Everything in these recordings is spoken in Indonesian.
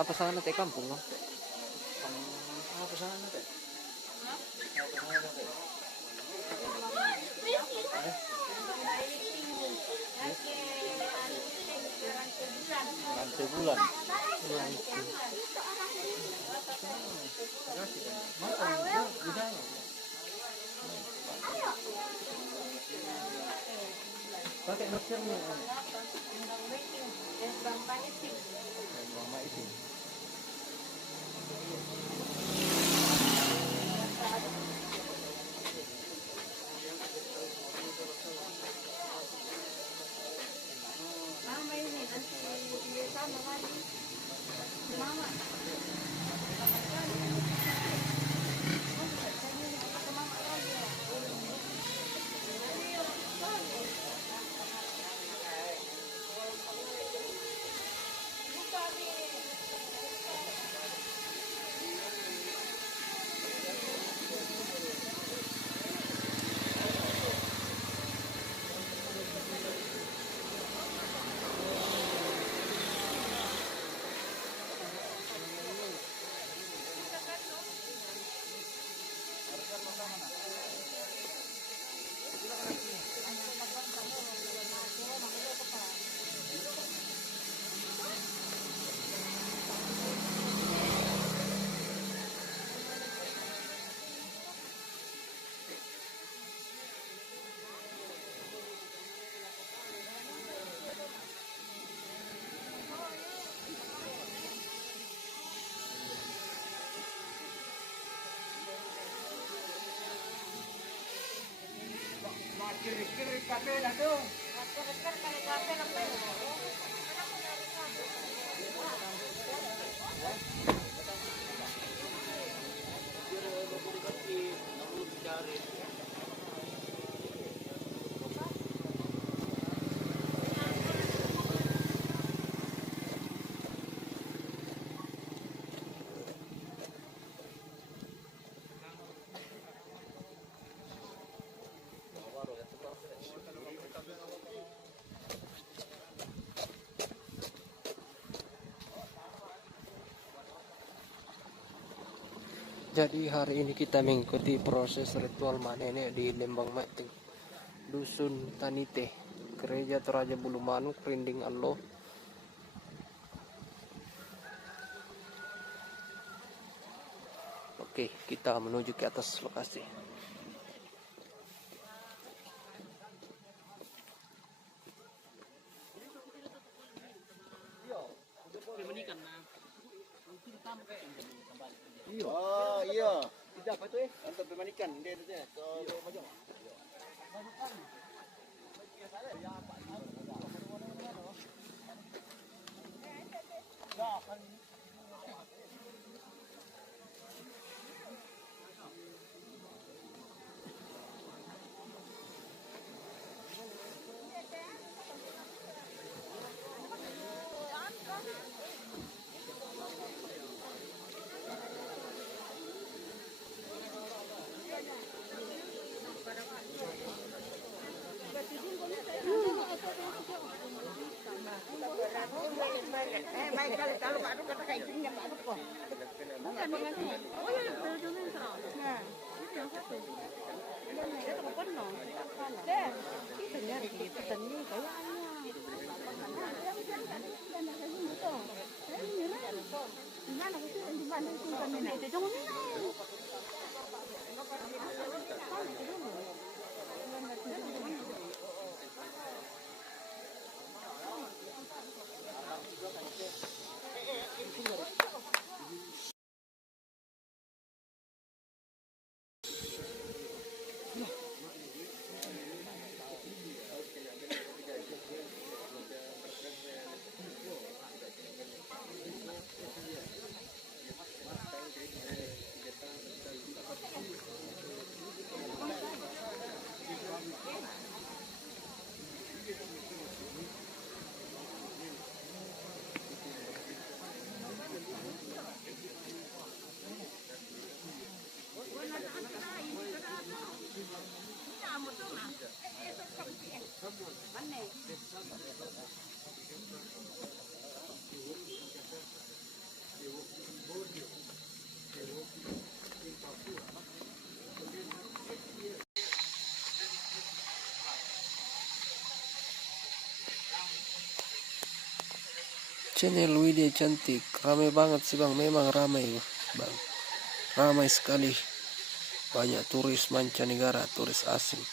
Apa sana teh kampung no? Apa sana teh? Rantai bulan. Pakai maskernya. Mama ini nanti dia sama lagi. Mama. Kiri-kiri kafe dah tu. Jadi hari ini kita mengikuti proses ritual manenek di Lembang Maiting, Dusun Tanite, Gereja Toraja Bulu Manuk, Rinding Allah. Oke, kita menuju ke atas lokasi. Oh iya. Tidak apa tu untuk bermanikan dia tu ke macam. Baik kalau Pak Duk kata kayak gini ya Pak Duk kok. Bukan dengan sih. Oh iya, dengan serang. Nah, itu yang satu. Dia tak apa no. Deh, itu nyari gitu tadi kayaknya. Gimana itu di mana itu kan ini itu jangan ini. Mana? Channel Widya Cantik, ramai banget sih bang, memang ramai bang, ramai sekali, banyak turis mancanegara, turis asing.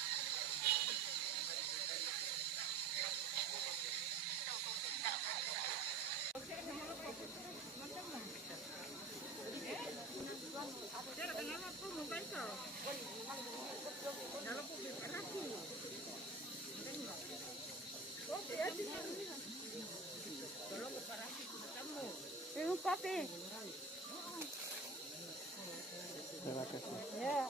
Minum kopi. Terima kasih. Ya.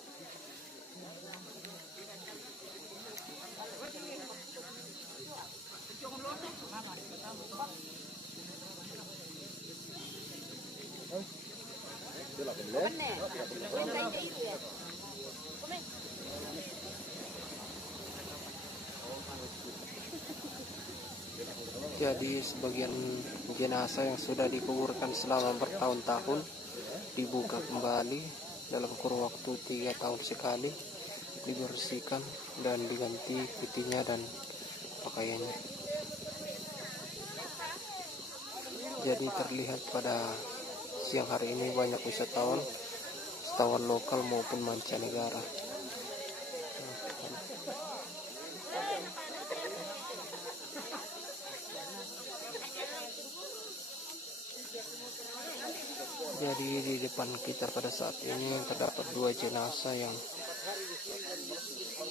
Jadi sebagian jenazah yang sudah dikuburkan selama bertahun-tahun dibuka kembali dalam kurun waktu 3 tahun sekali, dibersihkan dan diganti putihnya dan pakaiannya. Jadi terlihat pada siang hari ini banyak wisatawan lokal maupun mancanegara. Jadi di depan kita pada saat ini terdapat 2 jenazah yang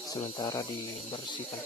sementara dibersihkan.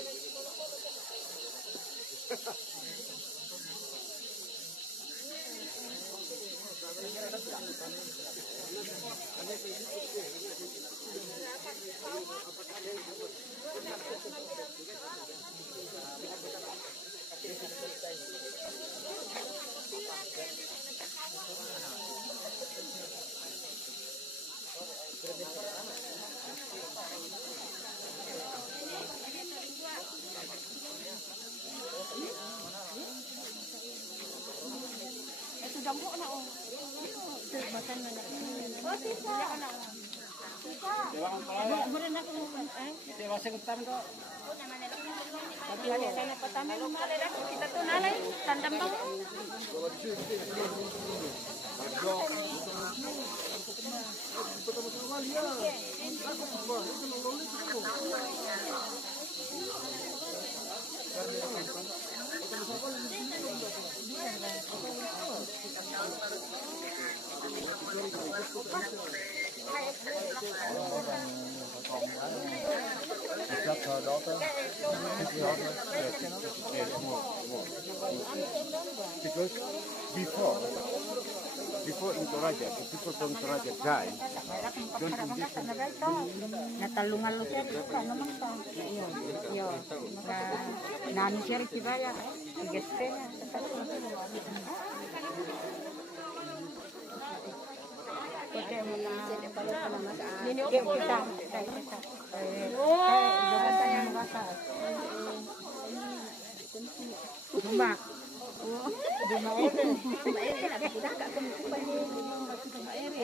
Itu jambuk nak. Makan mana? Oh, sisa. Sisa. Kemudian aku kita masih ketam tu. Tapi ada sana pertama mana dah kita tu nalai tandam bang. Because before in Toraja, the people from Toraja died. Natalungan lu siya dito naman pa. Yo. Maka nani siya rin kibaya. Igeste na. Kote mo na. Nini okay kita. Jangan tanya magasa. Rumah. Rumah ini. Kita tak kemungkinan rumah ini.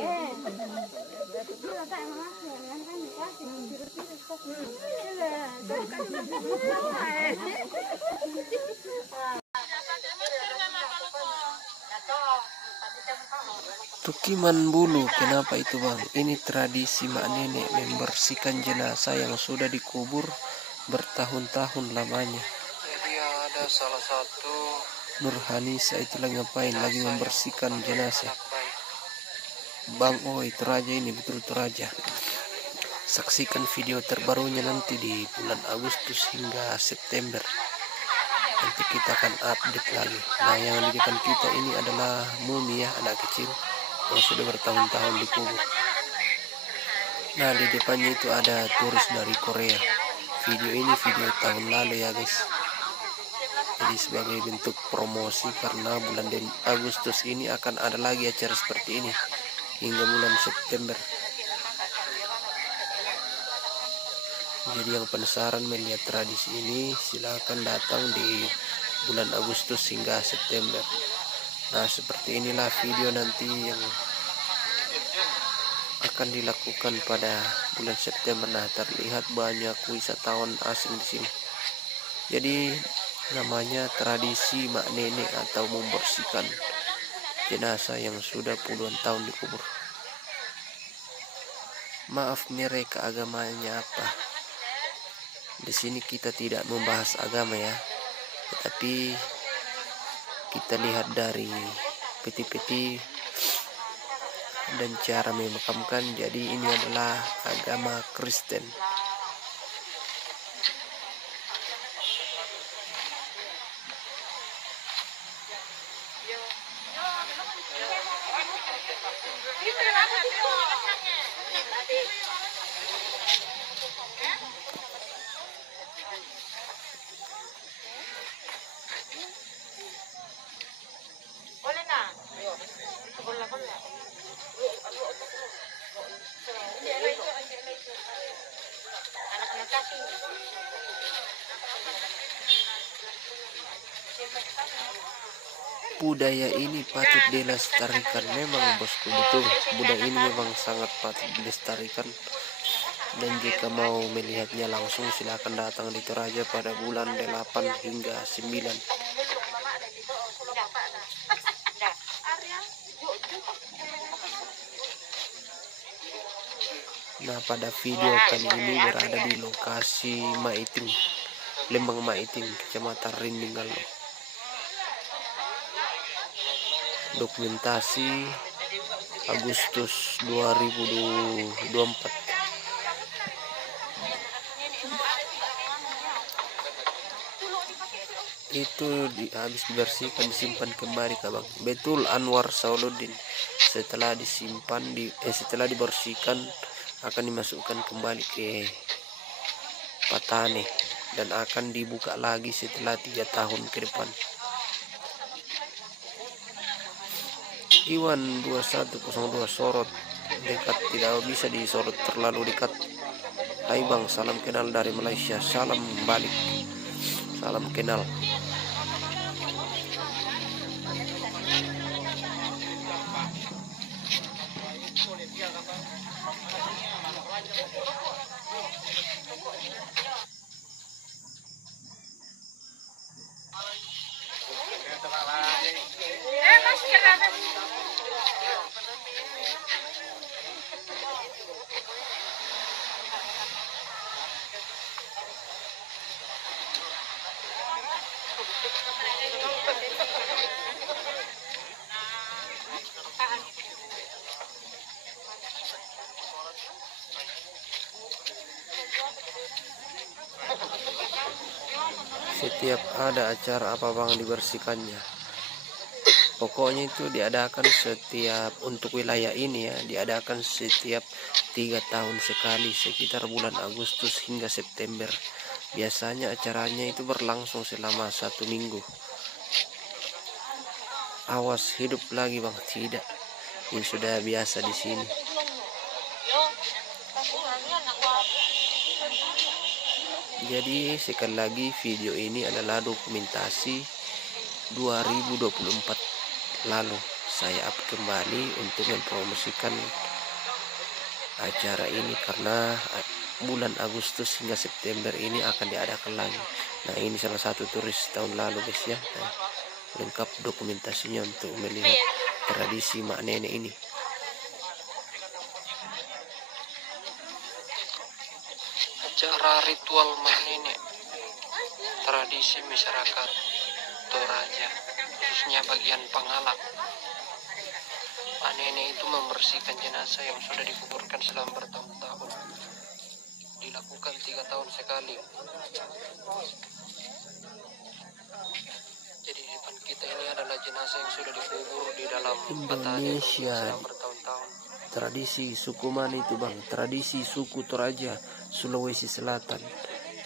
Tukiman bulu, kenapa itu bang? Ini tradisi mak nenek membersihkan jenazah yang sudah dikubur bertahun-tahun lamanya. Jadi ada salah satu Nurhanisa itu lagi ngapain? Lagi membersihkan jenazah. Bang, oh itu Raja ini, betul itu Raja. Saksikan video terbarunya nanti di bulan Agustus hingga September. Nanti kita akan update lagi. Nah, yang di depan kita ini adalah mumi ya, anak kecil yang sudah bertahun-tahun dikubur. Nah, di depannya itu ada turis dari Korea. Video ini video tahun lalu ya guys. Jadi sebagai bentuk promosi karena bulan Agustus ini akan ada lagi acara seperti ini hingga bulan September. Jadi yang penasaran melihat tradisi ini silakan datang di bulan Agustus hingga September. Nah, seperti inilah video nanti yang akan dilakukan pada bulan September. Nah, terlihat banyak wisatawan asing di sini. Jadi namanya tradisi mak nenek atau membersihkan jenazah yang sudah puluhan tahun dikubur. Maaf mereka agamanya apa. Di sini kita tidak membahas agama ya, tetapi kita lihat dari peti-peti dan cara memakamkan. Jadi ini adalah agama Kristen. Budaya ini patut dilestarikan. Memang bosku, betul, budaya ini memang sangat patut dilestarikan. Dan jika mau melihatnya langsung silakan datang di Toraja pada bulan 8 hingga 9. Nah, pada video kali ini berada di lokasi Maiting, Lembang Maiting, Kecamatan Rindingallo. Dokumentasi Agustus 2024. Itu habis dibersihkan disimpan kembali Bang. Betul, Anwar Sauluddin. Setelah dibersihkan akan dimasukkan kembali ke Patane dan akan dibuka lagi setelah 3 tahun ke depan. Iwan 2102 sorot dekat, tidak bisa disorot terlalu dekat. Hai Bang, salam kenal dari Malaysia. Salam balik, salam kenal. Setiap ada acara apa Bang dibersihkannya. Pokoknya itu diadakan setiap, untuk wilayah ini ya, diadakan setiap 3 tahun sekali, sekitar bulan Agustus hingga September. Biasanya acaranya itu berlangsung selama 1 minggu. Awas hidup lagi Bang, tidak. Ini sudah biasa di sini. Jadi sekali lagi video ini adalah dokumentasi 2024 lalu. Saya up kembali untuk mempromosikan acara ini karena bulan Agustus hingga September ini akan diadakan lagi. Nah, ini salah satu turis tahun lalu guys ya. Nah, lengkap dokumentasinya untuk melihat tradisi mak nenek ini. Acara ritual mak nenek, tradisi masyarakat Toraja, khususnya bagian Pangalap. Mak nenek itu membersihkan jenazah yang sudah dikuburkan selama bertahun-tahun. Dilakukan 3 tahun sekali. Jadi di depan kita ini adalah jenazah yang sudah dikubur di dalam Indonesia selama bertahun-tahun. Tradisi suku mana itu Bang? Tradisi suku Toraja, Sulawesi Selatan,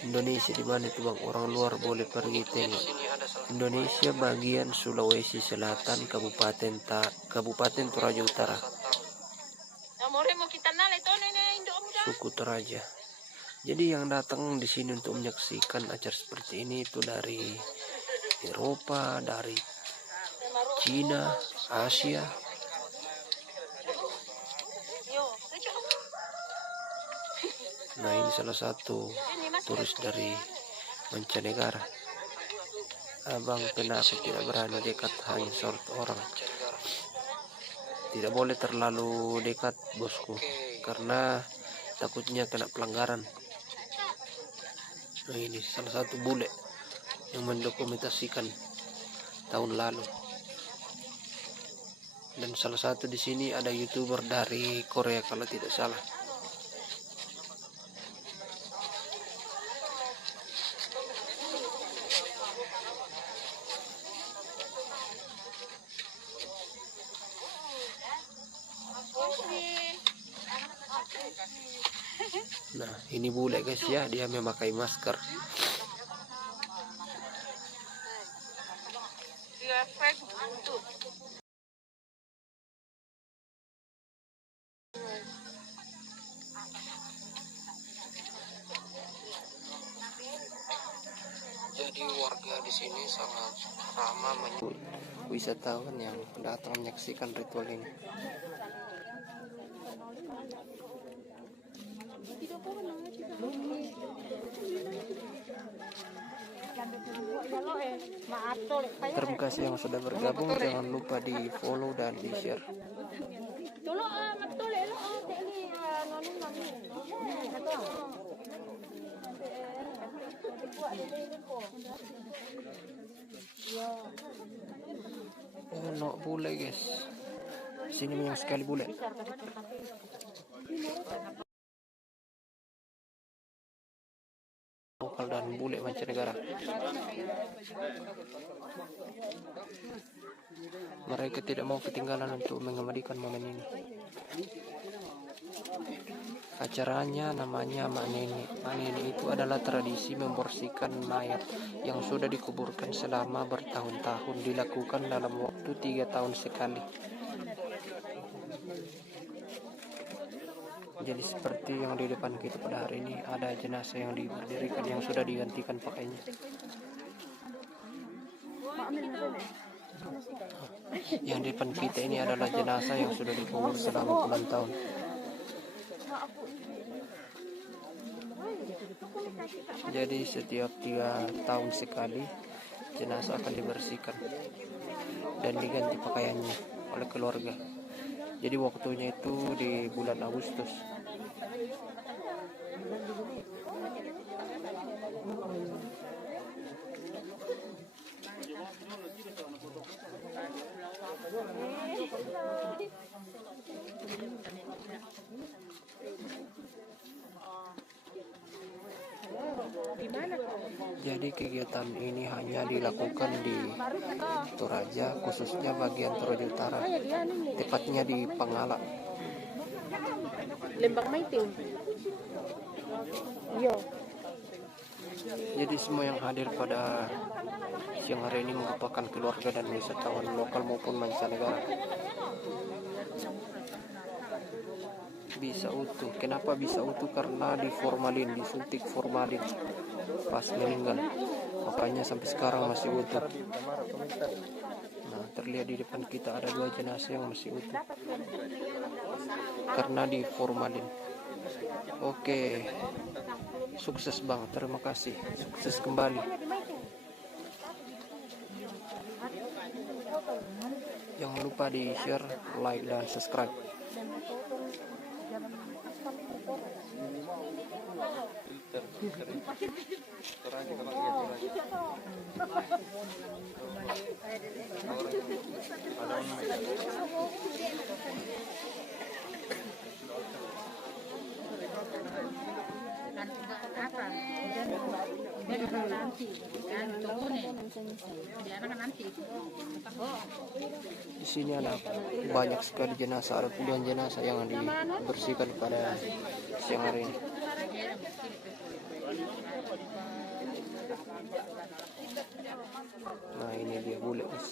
Indonesia. Di mana itu Bang? Orang luar boleh pergi tengok. Indonesia bagian Sulawesi Selatan, Kabupaten Toraja Utara. Suku Toraja. Jadi yang datang di sini untuk menyaksikan acara seperti ini itu dari Eropa, dari Cina, Asia. Nah, ini salah satu turis dari mancanegara. Abang, kenapa tidak berani dekat, hanya satu orang? Tidak boleh terlalu dekat, bosku, karena takutnya kena pelanggaran. Nah, ini salah satu bule yang mendokumentasikan tahun lalu. Dan salah satu di sini ada YouTuber dari Korea kalau tidak salah. Nah, ini bule guys ya, dia memakai masker. Jadi warga di sini sangat ramah menyambut wisatawan yang datang menyaksikan ritual ini. Terima kasih yang sudah bergabung, jangan lupa di follow dan di share. No bule guys, sini banyak sekali bule. Lokal dan bule mancanegara. Mereka tidak mau ketinggalan untuk mengabadikan momen ini. Acaranya namanya Mak Neni. Mak Neni itu adalah tradisi membersihkan mayat yang sudah dikuburkan selama bertahun-tahun, dilakukan dalam waktu 3 tahun sekali. Jadi seperti yang di depan kita pada hari ini, ada jenazah yang diberdirikan yang sudah digantikan pakainya. Yang di depan kita ini adalah jenazah yang sudah dikubur selama puluhan tahun. Jadi setiap 3 tahun sekali jenazah akan dibersihkan dan diganti pakaiannya oleh keluarga. Jadi waktunya itu di bulan Agustus. Jadi kegiatan ini hanya dilakukan di Toraja, khususnya bagian Toraja Utara, tepatnya di Pangala. Lembang Maiting. Yo. Jadi semua yang hadir pada siang hari ini merupakan keluarga dan wisatawan lokal maupun mancanegara. Bisa utuh. Kenapa bisa utuh? Karena diformalin, disuntik formalin pas meninggal. Makanya sampai sekarang masih utuh. Nah, terlihat di depan kita ada 2 jenazah yang masih utuh karena diformalin. Oke, sukses bang, terima kasih, sukses kembali. Jangan lupa di share, like, dan subscribe. Di sini ada banyak sekali jenazah, ada puluhan jenazah yang dibersihkan pada siang hari ini. Nah, ini dia bule guys.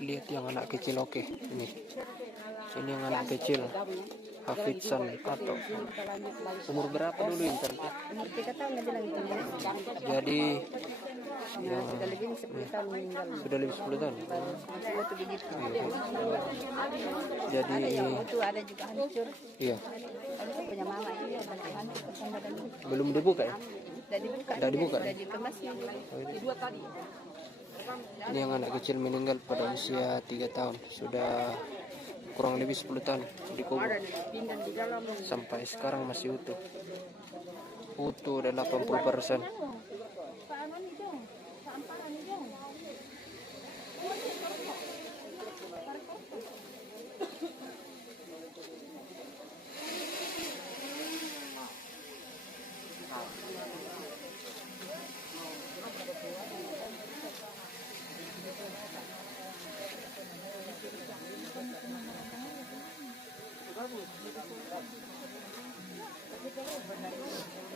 Lihat yang anak kecil, oke. Ini yang anak kecil, Hafidsan atau umur berapa dulu internnya? Umur 3 tahun dia bilang itu. Jadi Ya, sudah lebih 10 tahun meninggal. sudah lebih 10 tahun. Masih waktu begitu. Jadi Itu ada juga hancur. iya, Kalau punya mama ini ada hancur pasang badan. belum dibuka ya? Sudah dibuka. Sudah dibuka. Sudah dikemasnya. 2 kali. Ini yang anak kecil meninggal pada usia 3 tahun. Sudah kurang lebih 10 tahun dikubur. Pindah di dalam. Sampai sekarang masih utuh. Utuh udah 80%.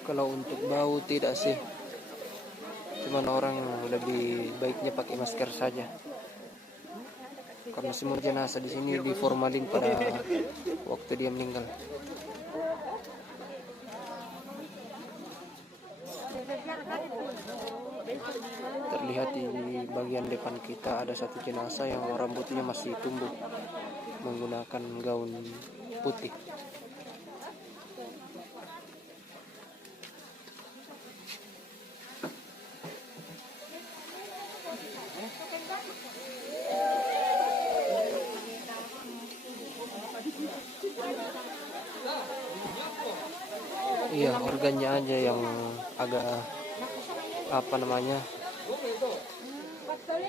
Kalau untuk bau tidak sih, cuman orang lebih baiknya pakai masker saja. Karena semua jenazah di sini diformalin pada waktu dia meninggal. Terlihat di bagian depan kita ada satu jenazah yang rambutnya masih tumbuh menggunakan gaun putih. Iya, organnya aja yang agak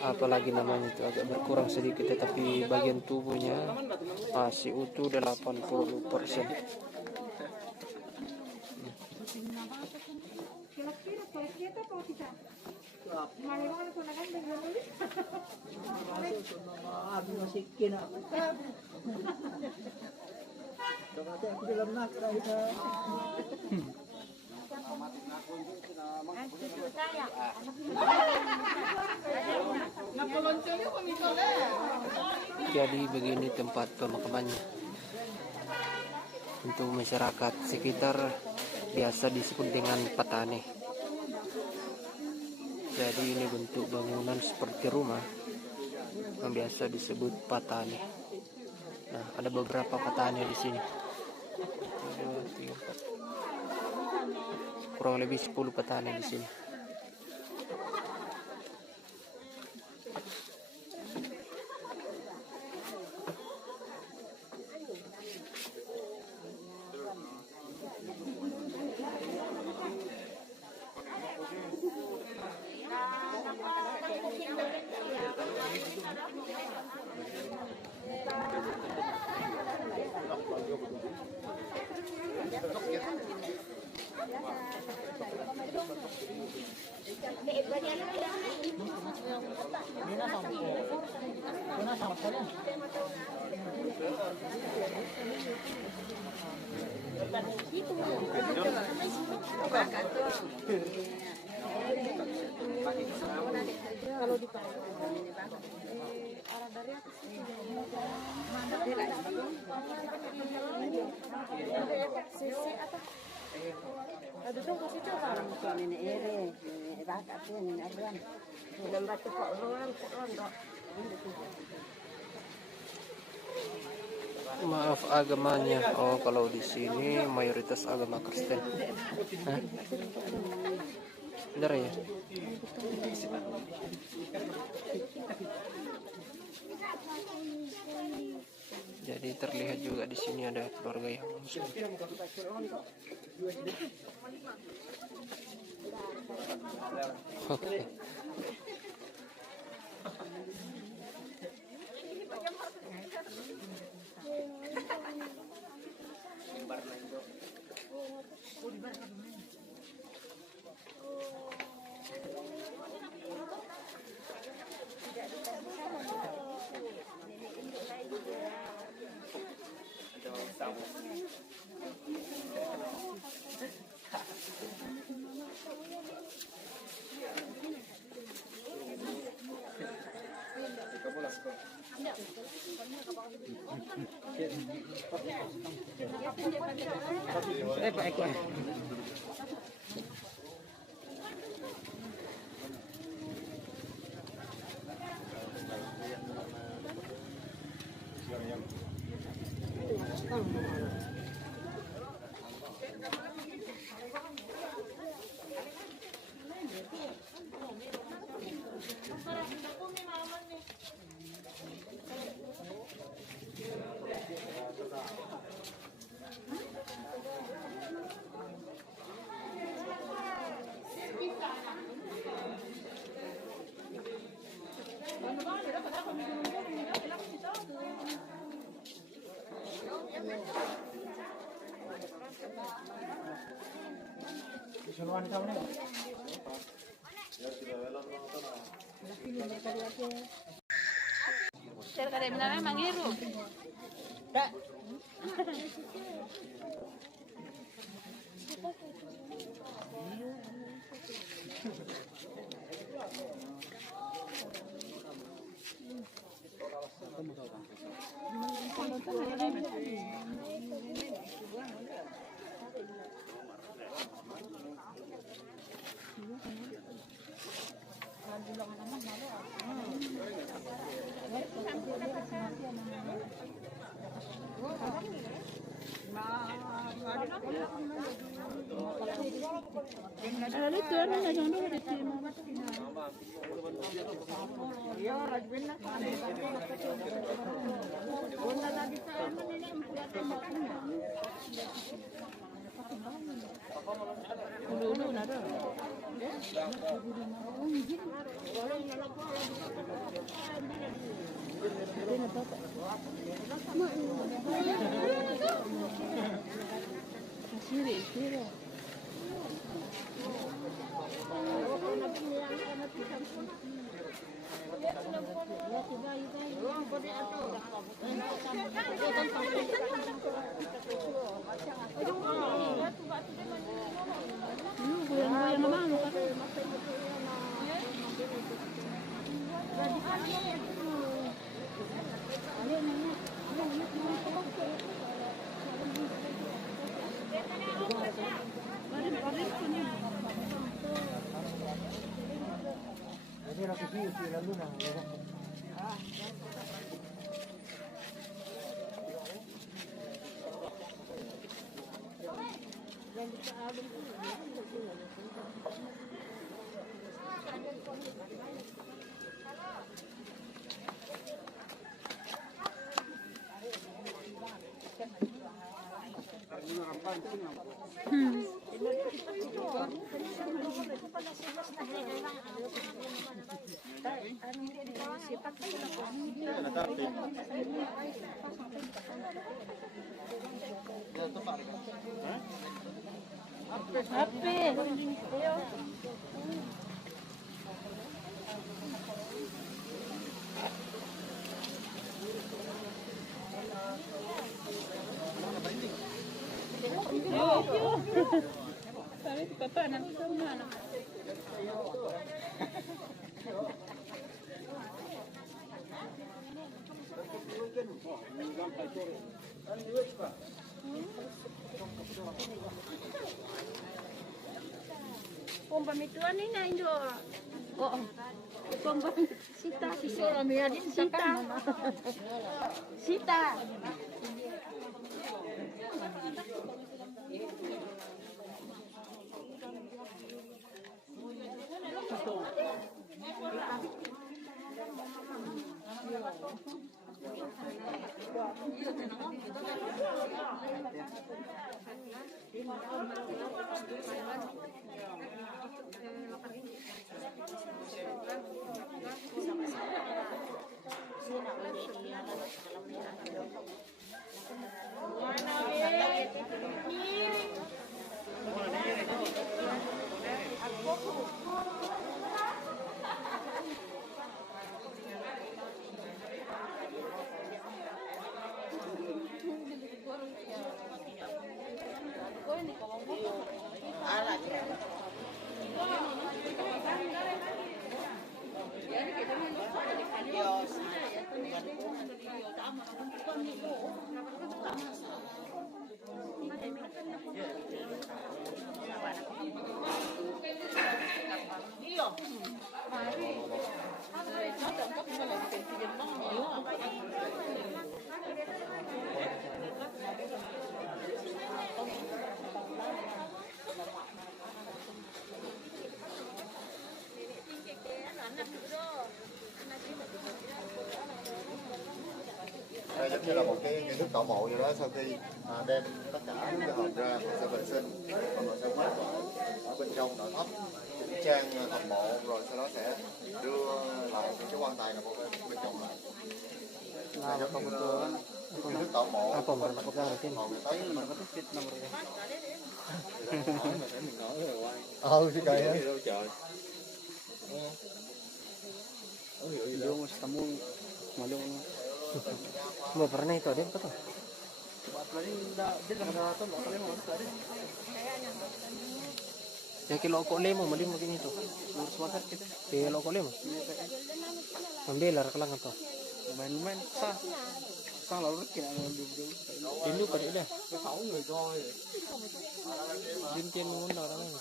apalagi namanya itu agak berkurang sedikit, tetapi bagian tubuhnya masih utuh 80%. Jadi begini tempat pemakamannya. Untuk masyarakat sekitar biasa disebut dengan patane. Jadi ini bentuk bangunan seperti rumah yang biasa disebut patane. Nah, ada beberapa patane di sini. 1, 2, 3, 4. Kurang lebih 10 patane di sini. Kalau di arah dari atas sisi atau ada dong kasih coba nenek ere nenek bakat nenek Abraham dalam baca kok orang Maaf agamanya. Oh, kalau di sini mayoritas agama Kristen. Hah? Benar ya? Jadi terlihat juga di sini ada keluarga yang Muslim. Oke. Pak Eko. Cara kada bilangnya mangiru. Tak. Pompa mituan ini na Indo. Oh. Pompa Sita. Sisora miyadin Sita. Sita. như là một cái nghi thức tảo mộ gì đó, sau khi đem tất cả những cái hòm ra họ sẽ vệ sinh và họ sẽ quét dọn ở bên trong nội thất chỉnh trang phần mộ, rồi sau đó sẽ đưa lại những cái quan tài này vào bên trong lại. Nah, giống như nghi thức tảo mộ Apa mereka pegang itu? họ người Tây mà Nó có cái number kìa. Mình nói rồi quay. cái cây á. Đâu trời. Yung tamu malu no. Mau pernah itu ada apa tuh? Ya kilo kok lemo mali mo kini to. Urus makan kita. Kilo kok lemo. Ambil ka lang to. Main-main sang lalu kena dulu. Tindu ka dia. Cái khẩu người coi. Dintin ngunda lang.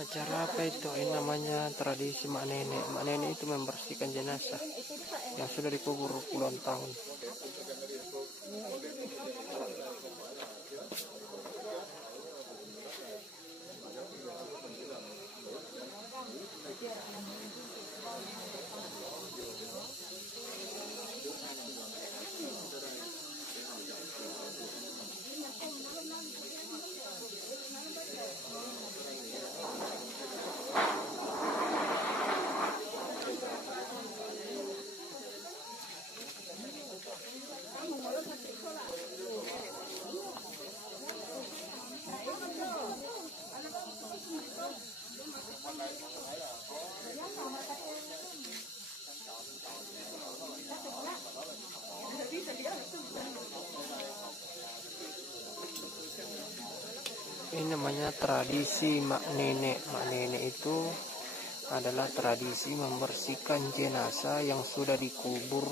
Acara apa itu? Ini namanya tradisi mak nenek. Mak nenek itu membersihkan jenazah yang sudah dikubur puluhan tahun. Ini namanya tradisi mak nenek. Mak nenek itu adalah tradisi membersihkan jenazah yang sudah dikubur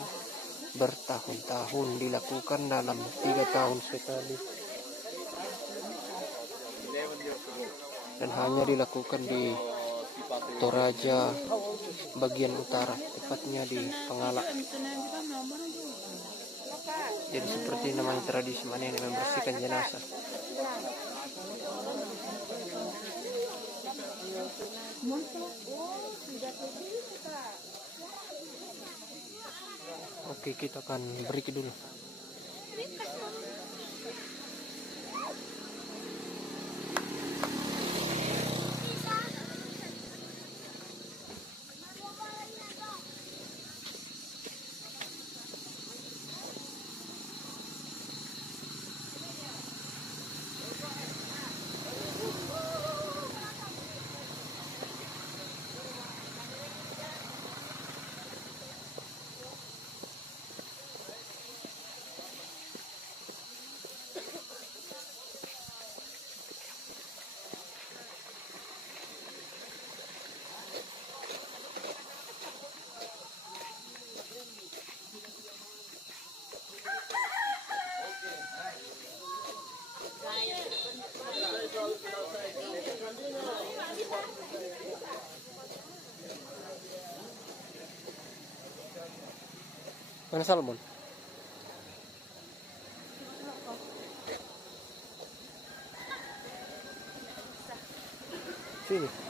bertahun-tahun, dilakukan dalam 3 tahun sekali, dan hanya dilakukan di Toraja bagian utara, tepatnya di Pengalak. Jadi seperti namanya tradisi mak nenek membersihkan jenazah. Oke, kita akan break dulu. Mana Salmon? Sini.